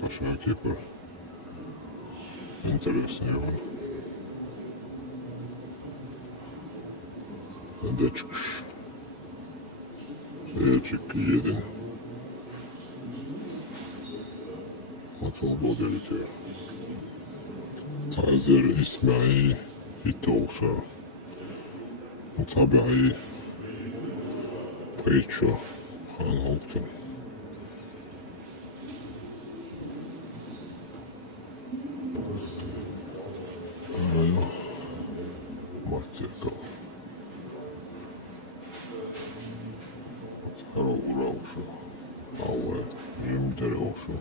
Sashakeeper. Interesnie on. Hadi çıkış. Çık yedin. Atıl delite. Tazer İsmail Hitolşa. Tabii Peço Han Holton. Matseka. Царов Раушу, Ауэ, Жимдер Ошу.